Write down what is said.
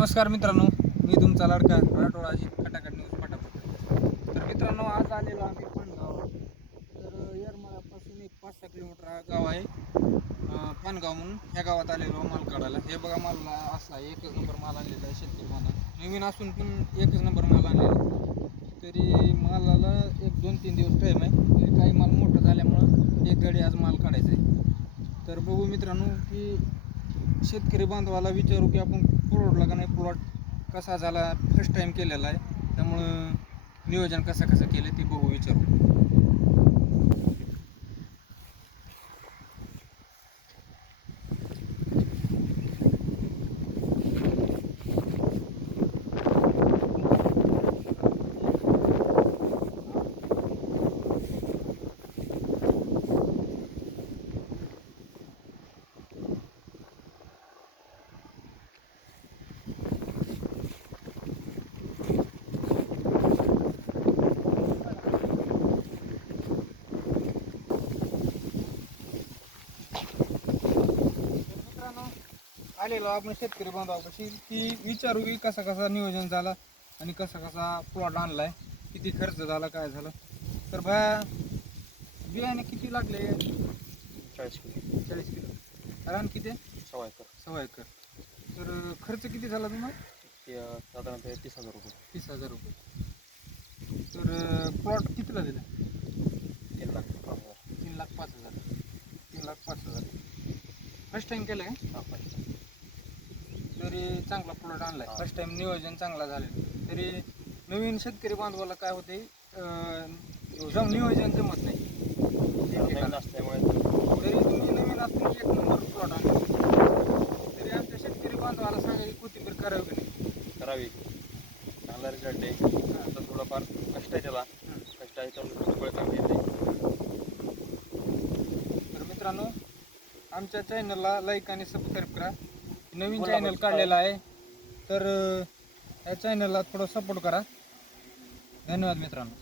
नमस्कार मित्रांनो, मी तुमचा लाडका राठोड अजित खटाखट न्यूज फटाफट. तर मित्रांनो, आज आलेलो आम्ही पानगाव. तर येरमाळ्यापासून एक 5-6 किलोमीटर हा गाव आहे. पानगाव म्हणून ह्या गावात आलेलो माल काढायला. हे बघा, माल असला एकच नंबर माल आणलेला आहे शेतकरी बांधव. नवीन असून पण एकच नंबर माल आणलेला. तरी मालाला एक 2-3 दिवस टाईम आहे. तरी काही माल मोठं झाल्यामुळं एक गाडी आज माल काढायचा आहे. तर बघू मित्रांनो की शेतकरी बांधवाला विचारू की आपण परवडला का नाही, प्लॉट कसा झाला, फर्स्ट टाईम केलेला आहे, त्यामुळं नियोजन कसं केलं ते बघू, विचारू. मित्रांनो, आलेलो आपण शेतकरी बांधवापाशी की विचारू की कसा नियोजन झाला आणि कसा प्लॉट आणलाय, किती खर्च झाला, काय झालं. तर भया, बियाणे किती लागले? 40 किलो. 40 किलो. रान किती? 6 एकर. 6 एकर. तर खर्च किती झाला तुम्हाला? ते साधारणतः 30,000 रुपये. 30,000 रुपये. तर प्लॉट कितीला दिला? 3,05,000. 3,05,000. 3,05,000. फर्स्ट टाइम केलं आहे? हा, पाहिजे. तरी चांगला प्लॉट आणलाय. फर्स्ट टाइम नियोजन चांगला झालं. तरी नवीन शेतकरी बांधवाला काय होते, नियोजन जमत नाही. नवीन असल्यामुळे तरी तुम्ही नवीन असताना एक नंबर प्लॉट आणला. तरी आमच्या शेतकरी बांधवाला सांगा की कोथिंबीर करावी की नाही. करावी. चांगला रिझल्ट आहे. आता थोडंफार कष्ट आहे त्याला. कष्ट आहे त्यामुळे फळ चांगली येते. तर मित्रांनो, आमच्या चॅनलला लाईक आणि सबस्क्राईब करा. नवीन चॅनल काढलेला आहे, तर या चॅनलला थोडं सपोर्ट करा. धन्यवाद मित्रांनो.